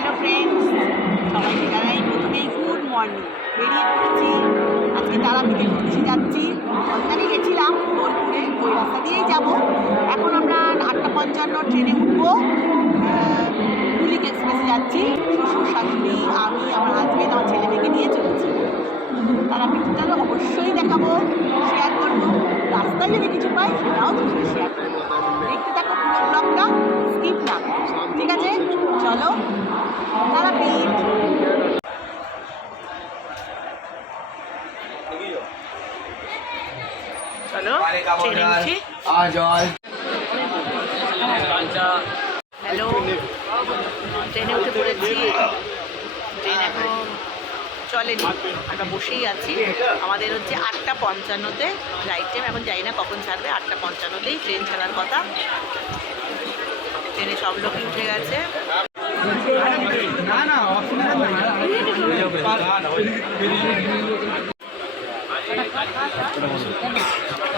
Hello friends সবাইকে জানাই প্রথমেই গুড মর্নিং বেরিয়ে পড়েছি আজকে তারাপীঠে ঘুরতে যাচ্ছি। অন্যান্য গেছিলাম বোলপুরে ওই রাস্তা দিয়েই যাব। এখন আমরা আটটা পঞ্চান্ন ট্রেনে উঠবো। পুলিক এক্সপ্রেসে যাচ্ছি। শ্বশুর, শাশুড়ি, আমি, আমার হাজবেন্ড আমার ছেলে মেয়েকে নিয়ে চলেছি। তারাপীঠটা অবশ্যই দেখাবো শেয়ার করব। রাস্তায় যদি কিছু পাই, সেটাও তোমার শেয়ার করব। দেখতে থাকো পুরো ব্লগটা স্কিপ না ঠিক আছে? চলো তারাপীঠ চলো ট্রেনে উঠছি হ্যালো ট্রেনে উঠে পড়েছি। ট্রেন এখন চলেনি আমরা বসেই আছি। আমাদের হচ্ছে আটটা পঞ্চান্নতে রাইট টাইম এখন যাই না কখন ছাড়বে। আটটা পঞ্চান্নতেই ট্রেন ছাড়ার কথা। ট্রেনে সব লোকই উঠে গেছে। ট্রেন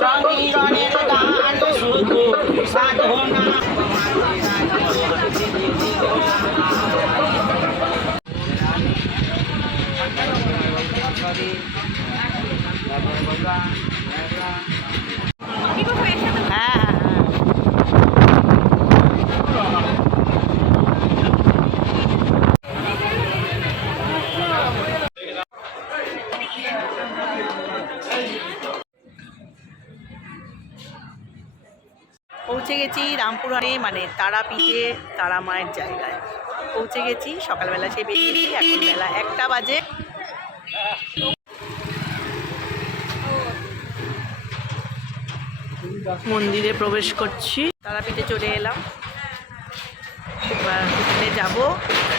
সংগীরণের গান শুধু সাধনা হ্যাঁ হ্যাঁ হ্যাঁ পৌঁছে গেছি রামপুরহাটে মানে তারাপীঠে তারা মায়ের জায়গায়। পৌঁছে গেছি, সকালবেলা সে বেলা একটা বাজে। মন্দিরে প্রবেশ করছি। তারাপীঠে চলে এলাম। হোটেলে যাব।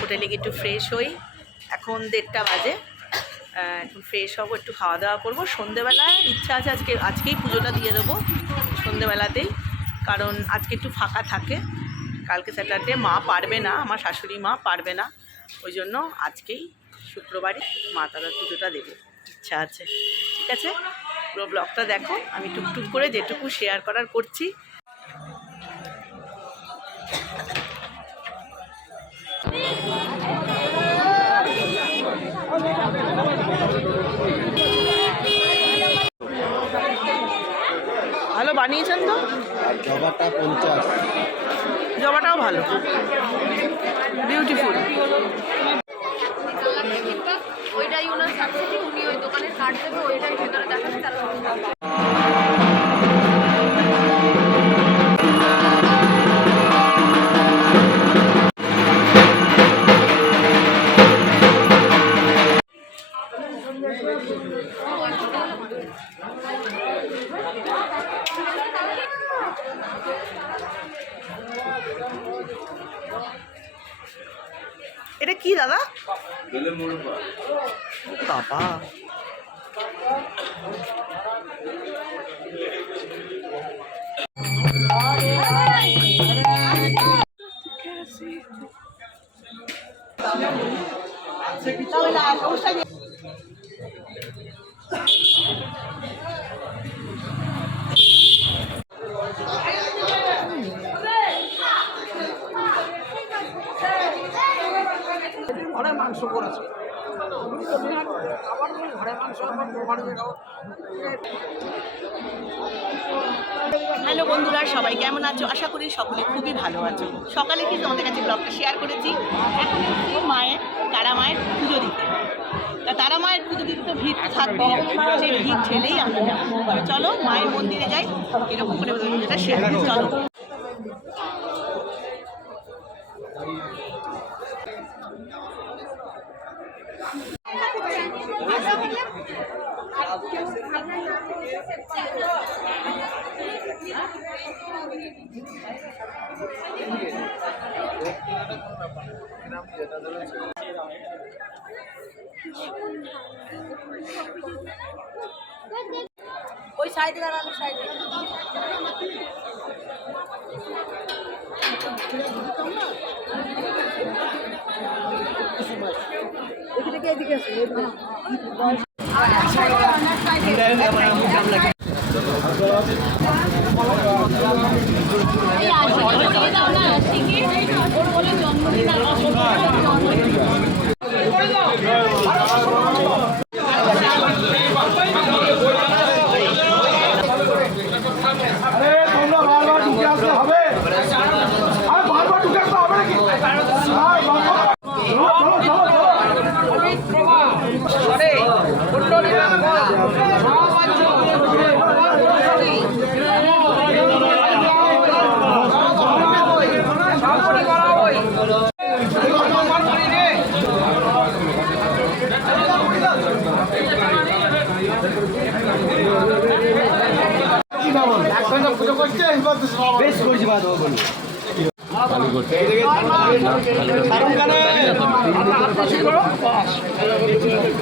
হোটেলে গিয়ে একটু ফ্রেশ হই। এখন দেড়টা বাজে। একটু ফ্রেশ হব, একটু খাওয়া দাওয়া করব। সন্ধেবেলায় ইচ্ছা আছে আজকে আজকেই পুজোটা দিয়ে দেবো। সন্ধেবেলাতেই। কারণ আজকে একটু ফাঁকা থাকে। কালকে স্যাটারডে, মা পারবে না, আমার শাশুড়ি মা পারবে না। ওই জন্য আজকেই শুক্রবারে মা তারা পুজোটা দেবে। ইচ্ছা আছে। ঠিক আছে? পুরো ব্লগটা দেখো। আমি টুকটুক করে যেটুকু শেয়ার করার করছি। ভালো বানিয়েছেন তো? জবাটা পঞ্চাশ। জবাটাও ভালো। বিউটিফুল ওইটাই ওনার সাবসিডি উনি ওই দোকানের কার্ড দেবে ওইটাই ভেতরে দেখাবে তারা এটা কি দাদা বাবা ঘরে করেছে হ্যালো বন্ধুরা, সবাই কেমন আছো? আশা করি সকলে খুবই ভালো আছো। সকালে কিন্তু আমাদের কাছে ব্লগটা শেয়ার করেছি। এখন মায়ের, তারা মায়ের পুজো দিতে। তা তারা মায়ের পুজো দিতে তো ভিড় থাকবে। সেই ভিড় ঠেলেই আমরা। চলো, মায়ের মন্দিরে যাই। এরকম করে পুজোটা শেয়ার করি। চলো। সাইডে দাঁড়ানো সাইডে আরে তোমরা বারবার ঢুকে আসতে হবে আরে বারবার ঢুকে আসতে হবে নাকি আরে বারবার- চলো, চলো, চলো, চলো।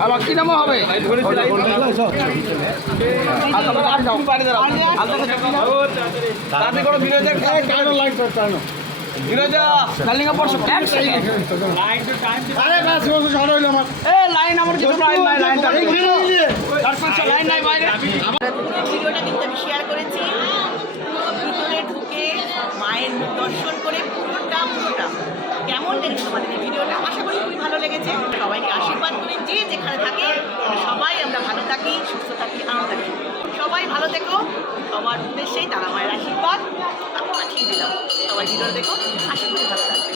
আবার কি নামও হবে? লাইন আমার। কিছু লাইন নাই লাইন লাইন নাই বাইরে। ভিডিওটা কিন্তু আমি শেয়ার করেছি। মায়ের দর্শন করে পুরোটা পুরোটা। কেমন লেগেছে তোমাদের এই ভিডিওটা? আশা করি খুবই ভালো লেগেছে। সবাইকে আশীর্বাদ করে যে যেখানে থাকে, সবাই আমরা ভালো থাকি, সুস্থ থাকি, আনন্দ থাকি সবাই ভালো থেকো। সবার উদ্দেশ্যেই তারা মায়ের আশীর্বাদ। পাঠিয়ে দিলাম সবাই ভিডিও দেখো। আশা করি ভালো থাকবে।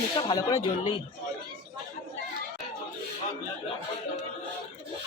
মুখটা ভালো করে জ্বললেই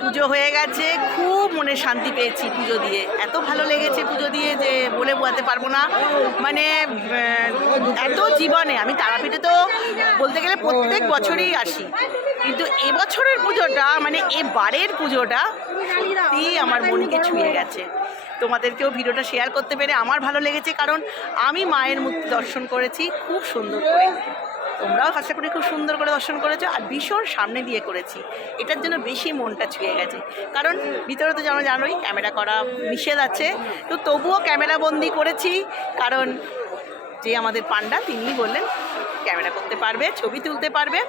পুজো হয়ে গেছে, খুব মনে শান্তি পেয়েছি পুজো দিয়ে। এত ভালো লেগেছে পুজো দিয়ে যে বলে বোঝাতে পারব না। মানে এত জীবনে, আমি তারাপীঠে তো বলতে গেলে প্রত্যেক বছরই আসি। কিন্তু এবছরের পুজোটা মানে এবারের পুজোটা সত্যি আমার মনকে ছুঁয়ে গেছে। তোমাদেরকেও ভিডিওটা শেয়ার করতে পেরে আমার ভালো লেগেছে কারণ আমি মায়ের মূর্তি দর্শন করেছি খুব সুন্দর করে। তোমরাও আশা করি খুব সুন্দর করে দর্শন করেছ আর ভীষণ সামনে দিয়ে করেছি। এটার জন্য বেশি মনটা ছুঁয়ে গেছে। কারণ ভিতরে তো যেন জানোই ক্যামেরা করা নিষেধ আছে। তো তবুও ক্যামেরা বন্দি করেছি কারণ যে আমাদের পান্ডা তিনি বললেন ক্যামেরা করতে পারবে, ছবি তুলতে পারবে,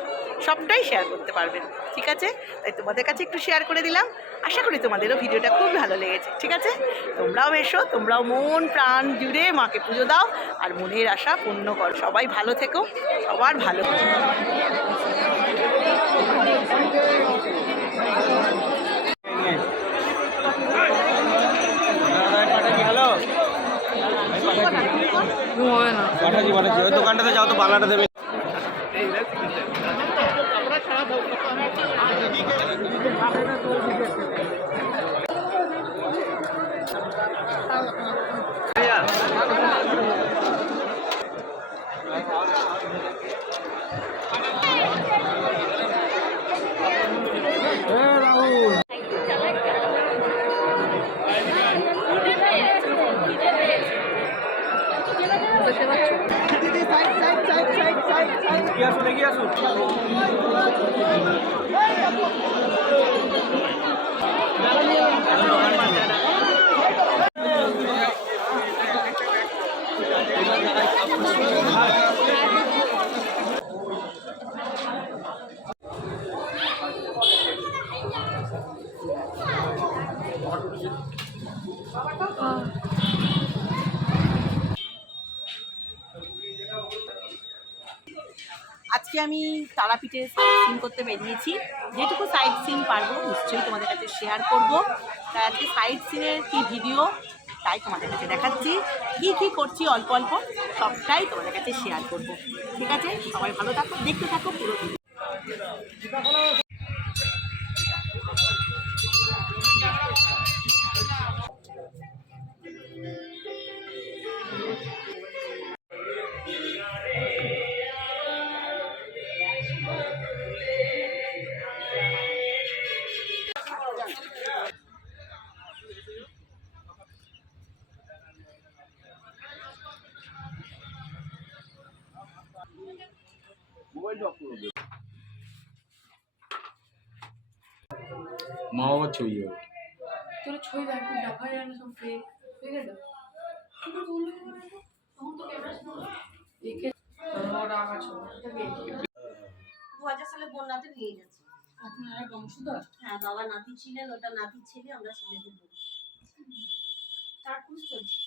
সবটাই শেয়ার করতে পারবেন ঠিক আছে? তাই তোমাদের কাছে একটু শেয়ার করে দিলাম। আশা করি তোমাদেরও ভিডিওটা খুব ভালো লেগেছে, ঠিক আছে? তোমরাও এসো, তোমরাও মন প্রাণ জুড়ে মাকে পুজো দাও, আর মনের আশা পূর্ণ করো। সবাই ভালো থেকো, সবার ভালো। দোকানটাতে যাও তো বাংলাটা দেবে তারাপীঠে সিন করতে বেরিয়েছি। যেটুকু সাইড সিন পারব, নিশ্চয়ই তোমাদের কাছে শেয়ার করব। তাই আজকে সাইড সিনের কি ভিডিও তাই তোমাদের কাছে দেখাচ্ছি। কী কী করছি অল্প অল্প, সবটাই তোমাদের কাছে শেয়ার করব। ঠিক আছে? সবাই ভালো থাকো, দেখতে থাকো, পুরো ছবি হবে। তোর ছবি দেখা দেখা যায় না সব ফেক আমার ছবি দু হাজার সালে বন্যাতে নিয়ে গেছে আপনারা বংশধর? হ্যাঁ বাবা নাতি ছিলেন ওটা ছেলে আমরা ছেলেদের বলি তার খুঁজ চলছে।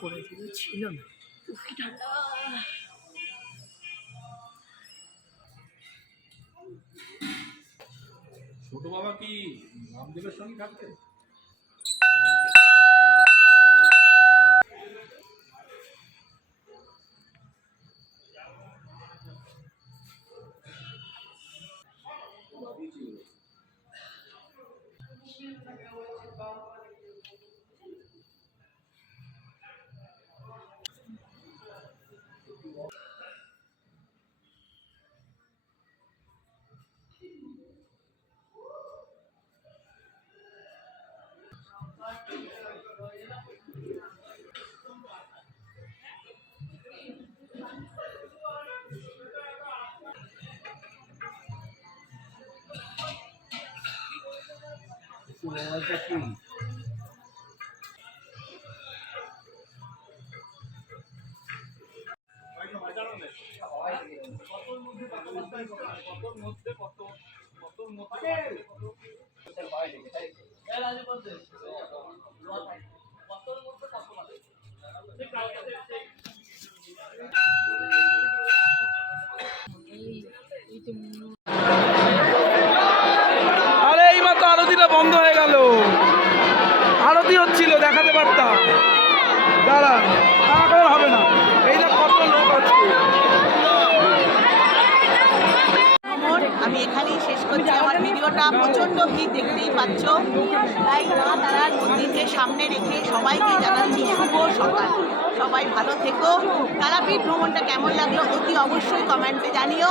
পরে করেছিল ছিল না। ছোট বাবা কি রামদেবের সঙ্গে থাকতেন আরে আমি এখানেই শেষ করছি। আমার ভিডিওটা প্রচণ্ড ভিড় দেখতেই পাচ্ছ। তাই মা তারার মন্দিরকে সামনে রেখে সবাইকে জানাচ্ছি শুভ সকাল। সবাই ভালো থেকো। তারাপীঠ ভ্রমণটা কেমন লাগল অতি অবশ্যই কমেন্টে জানিও।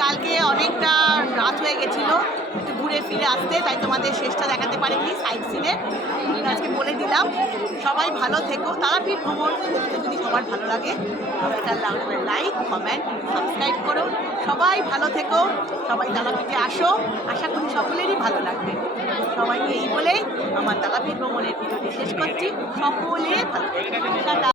কালকে অনেকটা রাত হয়ে গেছিল। একটু ঘুরে ফিরে আসতে, তাই তোমাদের শেষটা দেখাতে পারিনি সাইড সিনে আজকে বলে দিলাম, সবাই ভালো থেকো। তারাপীঠ ভ্রমণ যদি সবার ভালো লাগে লাইক কমেন্ট সাবস্ক্রাইব করো। সবাই ভালো থেকো, সবাই তারাপীঠে আসো। আশা করি সকলেরই ভালো লাগবে। সবাইকে এই বলেই আমার তারাপীঠ ভ্রমণের ভিডিওটি শেষ করছি। সকলে ভালো।